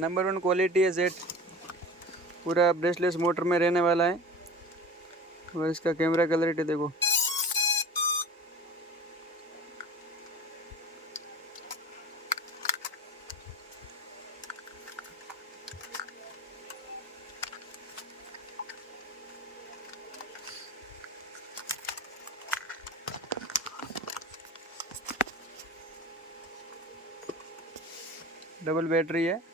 नंबर 1 क्वालिटी है सेट, पूरा ब्रेसलेस मोटर में रहने वाला है। और इसका कैमरा क्लैरिटी देखो। डबल बैटरी है।